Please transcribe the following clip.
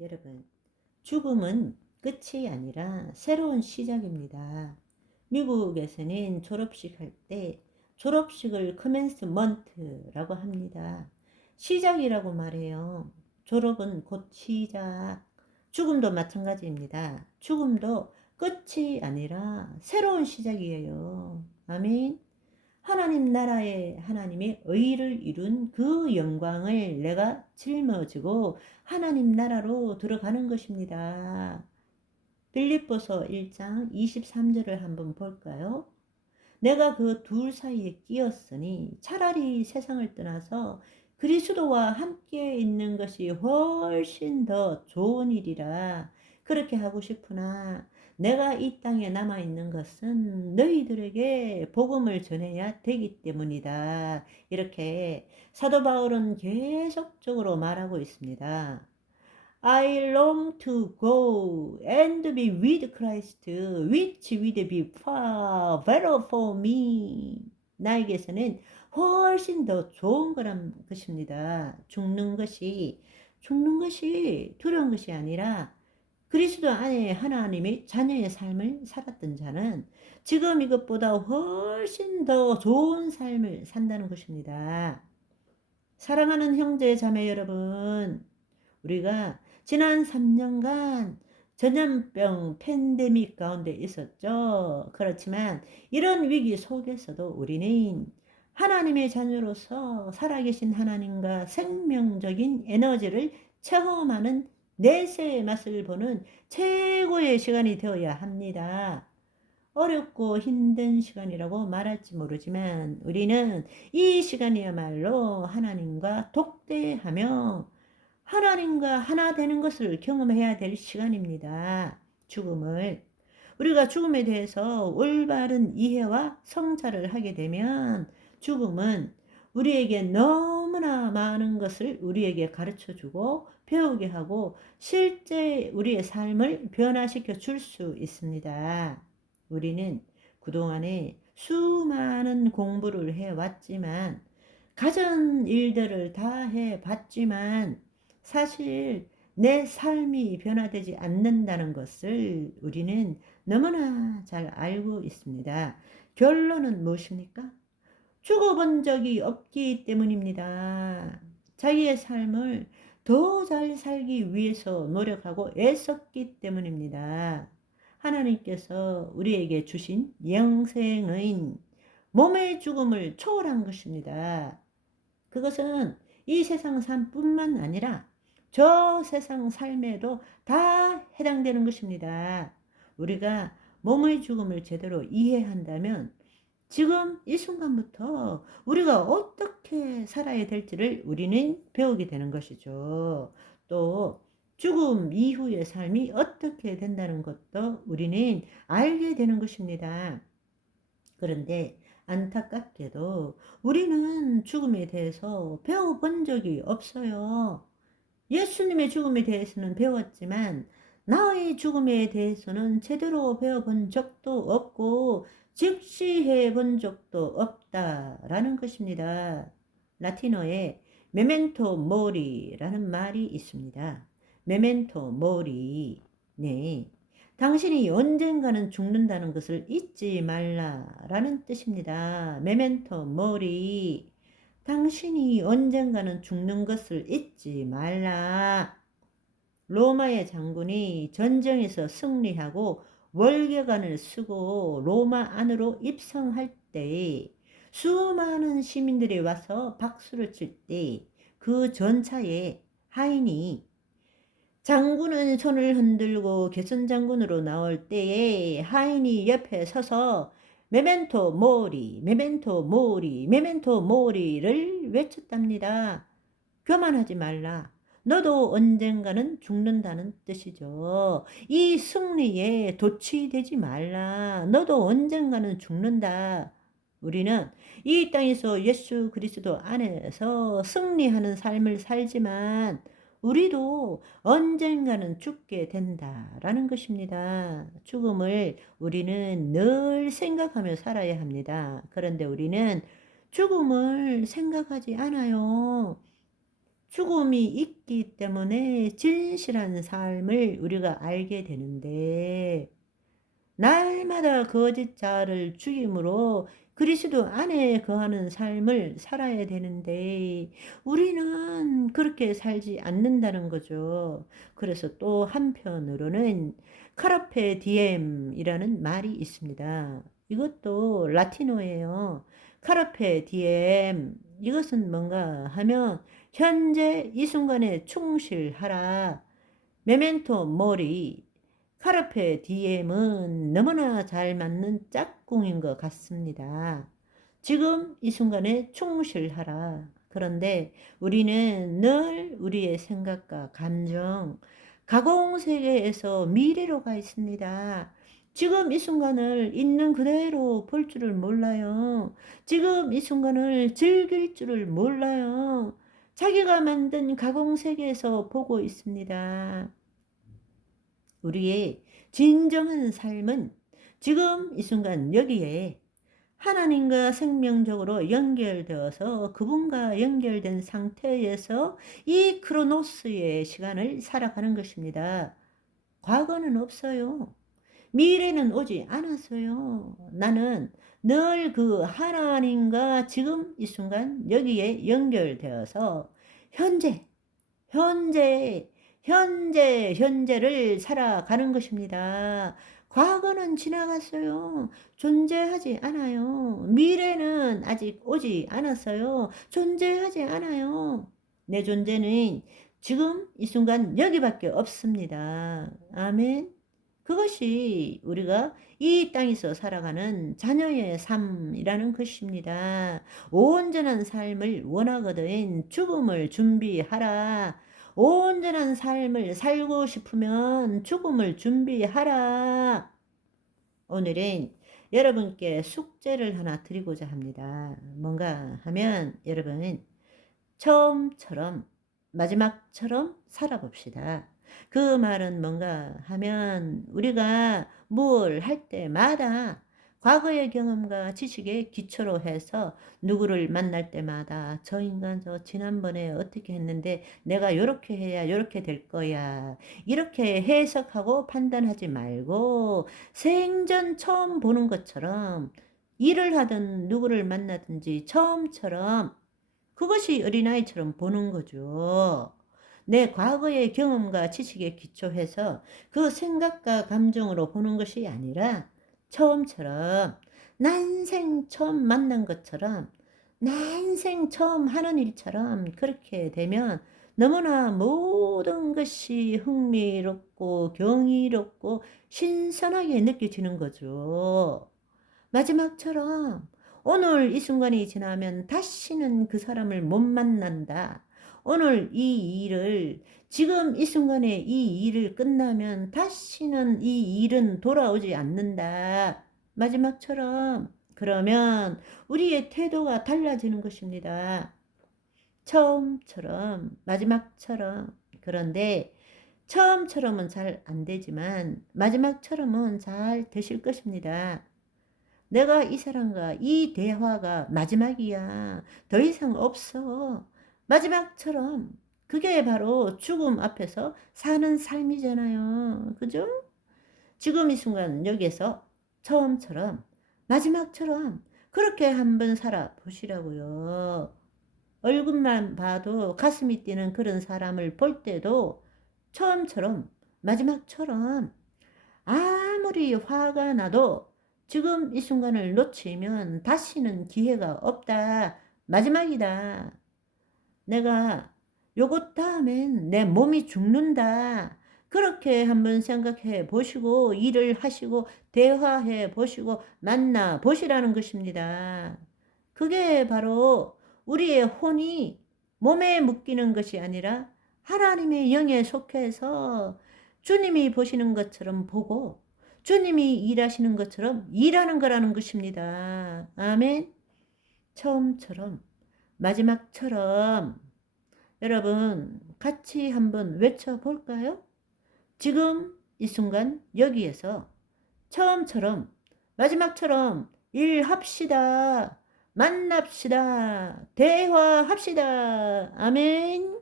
여러분, 죽음은 끝이 아니라 새로운 시작입니다. 미국에서는 졸업식 할 때 졸업식을 커맨스먼트라고 합니다. 시작이라고 말해요. 졸업은 곧 시작. 죽음도 마찬가지입니다. 죽음도 끝이 아니라 새로운 시작이에요. 아멘. 하나님 나라에 하나님의 의를 이룬 그 영광을 내가 짊어지고 하나님 나라로 들어가는 것입니다. 빌립보서 1장 23절을 한번 볼까요? 내가 그 둘 사이에 끼었으니 차라리 세상을 떠나서 그리스도와 함께 있는 것이 훨씬 더 좋은 일이라 그렇게 하고 싶으나 내가 이 땅에 남아있는 것은 너희들에게 복음을 전해야 되기 때문이다. 이렇게 사도 바울은 계속적으로 말하고 있습니다. I long to go and be with Christ, which will be far better for me. 나에게서는 훨씬 더 좋은 거란 것입니다. 죽는 것이 두려운 것이 아니라 그리스도 안에 하나님의 자녀의 삶을 살았던 자는 지금 이것보다 훨씬 더 좋은 삶을 산다는 것입니다. 사랑하는 형제 자매 여러분, 우리가 지난 3년간 전염병 팬데믹 가운데 있었죠. 그렇지만 이런 위기 속에서도 우리는 하나님의 자녀로서 살아계신 하나님과 생명적인 에너지를 체험하는 내세의 맛을 보는 최고의 시간이 되어야 합니다. 어렵고 힘든 시간이라고 말할지 모르지만 우리는 이 시간이야말로 하나님과 독대하며 하나님과 하나 되는 것을 경험해야 될 시간입니다. 우리가 죽음에 대해서 올바른 이해와 성찰을 하게 되면 죽음은 우리에게 너무나 많은 것을 우리에게 가르쳐 주고 배우게 하고 실제 우리의 삶을 변화시켜 줄 수 있습니다. 우리는 그동안에 수많은 공부를 해왔지만 가진 일들을 다 해봤지만 사실 내 삶이 변화되지 않는다는 것을 우리는 너무나 잘 알고 있습니다. 결론은 무엇입니까? 죽어본 적이 없기 때문입니다. 자기의 삶을 더 잘 살기 위해서 노력하고 애썼기 때문입니다. 하나님께서 우리에게 주신 영생의 몸의 죽음을 초월한 것입니다. 그것은 이 세상 삶뿐만 아니라 저 세상 삶에도 다 해당되는 것입니다. 우리가 몸의 죽음을 제대로 이해한다면 지금 이 순간부터 우리가 어떻게 살아야 될지를 우리는 배우게 되는 것이죠. 또 죽음 이후의 삶이 어떻게 된다는 것도 우리는 알게 되는 것입니다. 그런데 안타깝게도 우리는 죽음에 대해서 배워본 적이 없어요. 예수님의 죽음에 대해서는 배웠지만 나의 죽음에 대해서는 제대로 배워본 적도 없고 직시해 본 적도 없다라는 것입니다. 라틴어에 메멘토 모리라는 말이 있습니다. 메멘토 모리. 네. 당신이 언젠가는 죽는다는 것을 잊지 말라라는 뜻입니다. 메멘토 모리. 당신이 언젠가는 죽는 것을 잊지 말라. 로마의 장군이 전쟁에서 승리하고 월계관을 쓰고 로마 안으로 입성할 때 수많은 시민들이 와서 박수를 칠 때 그 전차에 하인이 장군은 손을 흔들고 개선 장군으로 나올 때에 하인이 옆에 서서 메멘토 모리, 메멘토 모리, 메멘토 모리를 외쳤답니다. 교만하지 말라. 너도 언젠가는 죽는다는 뜻이죠. 이 승리에 도취되지 말라. 너도 언젠가는 죽는다. 우리는 이 땅에서 예수 그리스도 안에서 승리하는 삶을 살지만 우리도 언젠가는 죽게 된다라는 것입니다. 죽음을 우리는 늘 생각하며 살아야 합니다. 그런데 우리는 죽음을 생각하지 않아요. 죽음이 있기 때문에 진실한 삶을 우리가 알게 되는데, 날마다 거짓 자를 죽임으로 그리스도 안에 거하는 삶을 살아야 되는데 우리는 그렇게 살지 않는다는 거죠. 그래서 또 한편으로는 카르페 디엠이라는 말이 있습니다. 이것도 라틴어예요. 카르페 디엠. 이것은 뭔가 하면 현재 이 순간에 충실하라. 메멘토 모리. 카르페 디엠은 너무나 잘 맞는 짝꿍인 것 같습니다. 지금 이 순간에 충실하라. 그런데 우리는 늘 우리의 생각과 감정, 가공 세계에서 미래로 가 있습니다. 지금 이 순간을 있는 그대로 볼 줄을 몰라요. 지금 이 순간을 즐길 줄을 몰라요. 자기가 만든 가공 세계에서 보고 있습니다. 우리의 진정한 삶은 지금 이 순간 여기에 하나님과 생명적으로 연결되어서 그분과 연결된 상태에서 이 크로노스의 시간을 살아가는 것입니다. 과거는 없어요. 미래는 오지 않았어요. 나는 늘 그 하나님과 지금 이 순간 여기에 연결되어서 현재, 현재, 현재를 살아가는 것입니다. 과거는 지나갔어요. 존재하지 않아요. 미래는 아직 오지 않았어요. 존재하지 않아요. 내 존재는 지금 이 순간 여기밖에 없습니다. 아멘. 그것이 우리가 이 땅에서 살아가는 자녀의 삶이라는 것입니다. 온전한 삶을 원하거든 죽음을 준비하라. 온전한 삶을 살고 싶으면 죽음을 준비하라. 오늘은 여러분께 숙제를 하나 드리고자 합니다. 뭔가 하면 여러분 처음처럼 마지막처럼 살아봅시다. 그 말은 뭔가 하면 우리가 뭘 할 때마다 과거의 경험과 지식에 기초로 해서 누구를 만날 때마다 저 인간 저 지난번에 어떻게 했는데 내가 요렇게 해야 요렇게 될 거야. 이렇게 해석하고 판단하지 말고 생전 처음 보는 것처럼 일을 하든 누구를 만나든지 처음처럼 그것이 어린아이처럼 보는 거죠. 내 과거의 경험과 지식에 기초해서 그 생각과 감정으로 보는 것이 아니라 처음처럼 난생 처음 만난 것처럼 난생 처음 하는 일처럼 그렇게 되면 너무나 모든 것이 흥미롭고 경이롭고 신선하게 느껴지는 거죠. 마지막처럼 오늘 이 순간이 지나면 다시는 그 사람을 못 만난다. 오늘 이 일을 지금 이 순간에 이 일을 끝나면 다시는 이 일은 돌아오지 않는다. 마지막처럼 그러면 우리의 태도가 달라지는 것입니다. 처음처럼 마지막처럼 그런데 처음처럼은 잘 안 되지만 마지막처럼은 잘 되실 것입니다. 내가 이 사람과 이 대화가 마지막이야. 더 이상 없어. 마지막처럼. 그게 바로 죽음 앞에서 사는 삶이잖아요. 그죠? 지금 이 순간 여기에서 처음처럼, 마지막처럼 그렇게 한번 살아보시라고요. 얼굴만 봐도 가슴이 뛰는 그런 사람을 볼 때도 처음처럼, 마지막처럼 아무리 화가 나도 지금 이 순간을 놓치면 다시는 기회가 없다. 마지막이다. 내가 요것 다음엔 내 몸이 죽는다. 그렇게 한번 생각해 보시고 일을 하시고 대화해 보시고 만나 보시라는 것입니다. 그게 바로 우리의 혼이 몸에 묶이는 것이 아니라 하나님의 영에 속해서 주님이 보시는 것처럼 보고 주님이 일하시는 것처럼 일하는 거라는 것입니다. 아멘. 처음처럼 마지막처럼 여러분 같이 한번 외쳐볼까요? 지금 이 순간 여기에서 처음처럼 마지막처럼 일합시다. 만납시다. 대화합시다. 아멘.